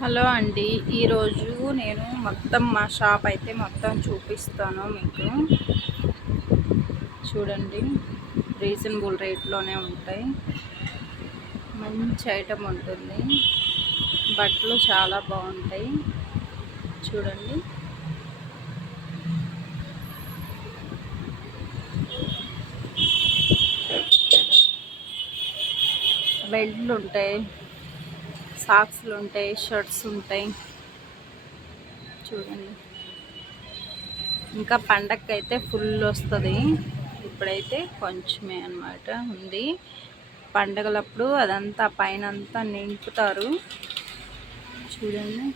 Hello అండి. ఈరోజు నేను మొత్తం మా షాప్ అయితే మొత్తం చూపిస్తాను మీకు. చూడండి. రీజనబుల్ రేట్లోనే ఉంటాయి. మంచి ఐటమ్ ఉంటుంది. బట్టలు చాలా బాగుంటాయి. చూడండి. బెల్ట్లు ఉంటాయి. సాక్స్లు ఉంటాయి షర్ట్స్ ఉంటాయి. చూడండి. ఇంకా పండగకి అయితే ఫుల్ వస్తుంది. ఇప్పుడైతే కొంచెమే అనమాట ఉంది. పండగలప్పుడు అదంతా పైన అంతా నింపుతారు. చూడండి.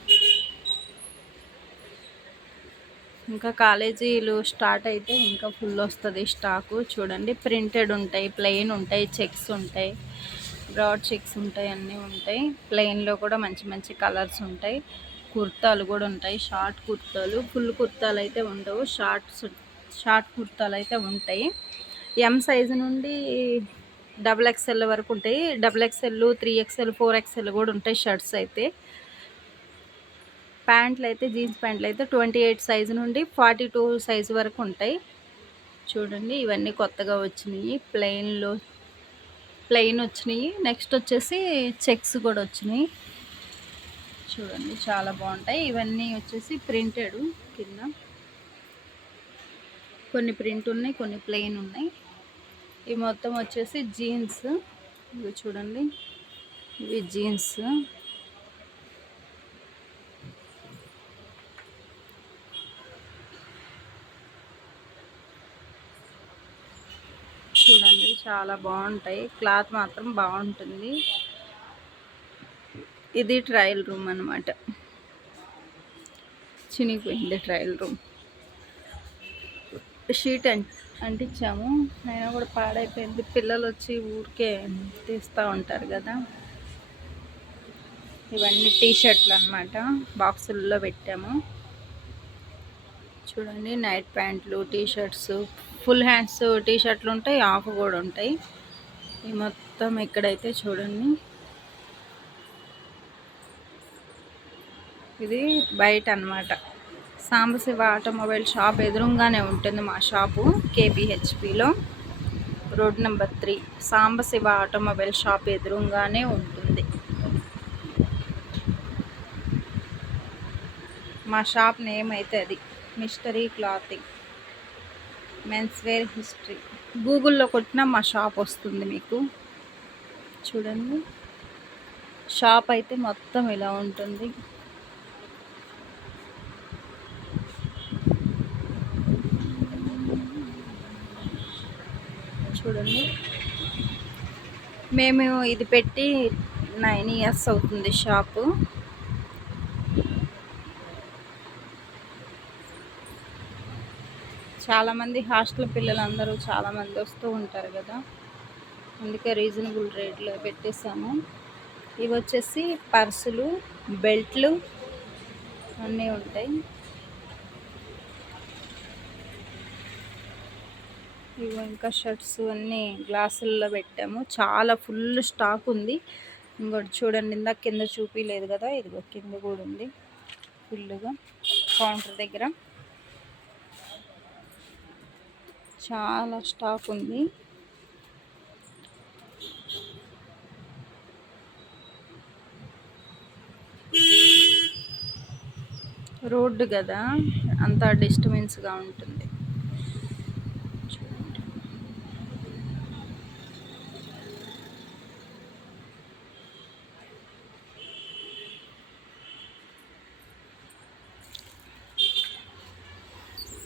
ఇంకా కాలేజీలు స్టార్ట్ అయితే ఇంకా ఫుల్ వస్తుంది స్టాకు. చూడండి ప్రింటెడ్ ఉంటాయి ప్లెయిన్ ఉంటాయి చెక్స్ ఉంటాయి. బ్రాడ్ చెక్స్ ఉంటాయి అన్నీ ఉంటాయి. ప్లెయిన్లో కూడా మంచి మంచి కలర్స్ ఉంటాయి. కుర్తాలు కూడా ఉంటాయి షార్ట్ కుర్తాలు. ఫుల్ కుర్తాలు అయితే ఉండవు. షార్ట్స్ షార్ట్ కుర్తాలు అయితే ఉంటాయి. ఎం సైజు నుండి డబుల్ ఎక్స్ఎల్ వరకు ఉంటాయి. Double XL three XL four XL కూడా ఉంటాయి షర్ట్స్ అయితే. ప్యాంట్లు అయితే జీన్స్ ప్యాంట్లు అయితే ట్వంటీ ఎయిట్ సైజు నుండి ఫార్టీ టూ సైజు వరకు ఉంటాయి. చూడండి ఇవన్నీ కొత్తగా వచ్చినాయి. ప్లెయిన్లో ప్లెయిన్ వచ్చినాయి. నెక్స్ట్ వచ్చేసి చెక్స్ కూడా వచ్చినాయి. చూడండి చాలా బాగుంటాయి. ఇవన్నీ వచ్చేసి ప్రింటెడ్ కింద. కొన్ని ప్రింట్ ఉన్నాయి కొన్ని ప్లెయిన్ ఉన్నాయి. ఇవి మొత్తం వచ్చేసి జీన్స్ ఇవి చూడండి. ఇవి జీన్స్ చూడండి చాలా బాగుంటాయి. క్లాత్ మాత్రం బాగుంటుంది. ఇది ట్రయల్ రూమ్ అనమాట చినిగిపోయింది ట్రయల్ రూమ్. షీట్ అంటించాము. అయినా కూడా పాడైపోయింది. పిల్లలు వచ్చి ఊరికే తీస్తూ ఉంటారు కదా. ఇవన్నీ టీ షర్ట్లు అనమాట బాక్సుల్లో పెట్టాము. చూడండి నైట్ ప్యాంట్లు T shirts full hands T షర్ట్లు ఉంటాయి ఆఫ్ కూడా ఉంటాయి. ఈ మొత్తం ఇక్కడైతే చూడండి. ఇది బయట అనమాట సాంబశివ ఆటోమొబైల్ షాప్ ఎదురుగానే ఉంటుంది మా shop కేపీహెచ్పిలో road number three. Sambasiva automobile shop ఎదురుగానే ఉంటుంది. మా షాప్ నేమ్ అయితే అది. Mystery clothing. Men's wear history. గూగుల్లో కొట్టిన మా షాప్ వస్తుంది మీకు. చూడండి. షాప్ అయితే మొత్తం ఇలా ఉంటుంది. చూడండి. మేము ఇది పెట్టి నైన్ ఇయర్స్ అవుతుంది షాపు. చాలామంది హాస్టల్ పిల్లలు అందరూ చాలామంది వస్తూ ఉంటారు కదా. అందుకే రీజనబుల్ రేట్లో పెట్టేసాము ఇవి వచ్చేసి పర్సులు బెల్ట్లు అన్నీ ఉంటాయి. ఇవి ఇంకా షర్ట్స్ అన్నీ గ్లాసుల్లో పెట్టాము. చాలా ఫుల్ స్టాక్ ఉంది. ఇంకోటి చూడండి ఇందాక కింద చూపించలేదు కదా ఇదిగో కింద కూడా ఉంది. ఫుల్గా కౌంటర్ దగ్గర. చాలా స్టాక్ ఉంది. రోడ్డు కదా అంతా డిస్టర్బెన్స్గా ఉంటుంది.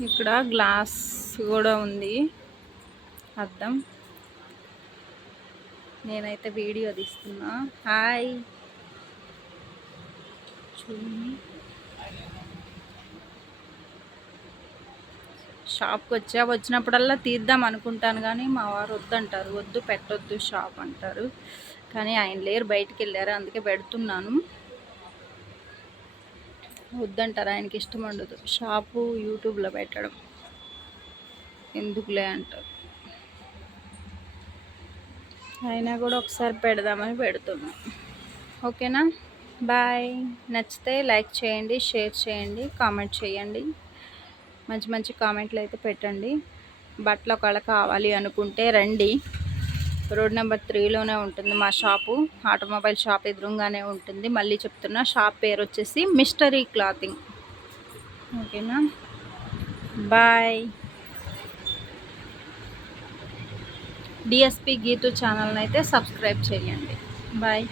ఇక్కడ గ్లాస్ కూడా ఉంది. అర్థం నేనైతే వీడియో తీస్తున్నా. హాయ్. చూడండి. షాప్కి వచ్చా వచ్చినప్పుడల్లా తీద్దాం అనుకుంటాను కానీ మా వారు వద్దంటారు. వద్దు పెట్టొద్దు షాప్ అంటారు. కానీ ఆయన లేరు బయటికి వెళ్ళారు అందుకే పెడుతున్నాను. వద్దంటారు ఆయనకి ఇష్టం ఉండదు. షాపు యూట్యూబ్లో పెట్టడం. ఎందుకులే అంటారు. అయినా కూడా ఒకసారి పెడదామని పెడుతున్నాం. ఓకేనా? బాయ్. నచ్చితే లైక్ చేయండి షేర్ చేయండి కామెంట్ చేయండి. మంచి మంచి కామెంట్లు అయితే పెట్టండి. బట్టలు ఒకవేళ కావాలి అనుకుంటే రండి. రోడ్ నెంబర్ త్రీలోనే ఉంటుంది మా షాపు. ఆటోమొబైల్ షాప్ ఎదురుగానే ఉంటుంది. మళ్ళీ చెప్తున్నా షాప్ పేరు వచ్చేసి మిస్టరీ క్లాతింగ్. ఓకేనా? బాయ్. డిఎస్పి గీతు ఛానల్ని అయితే సబ్స్క్రైబ్ చేయండి. బాయ్.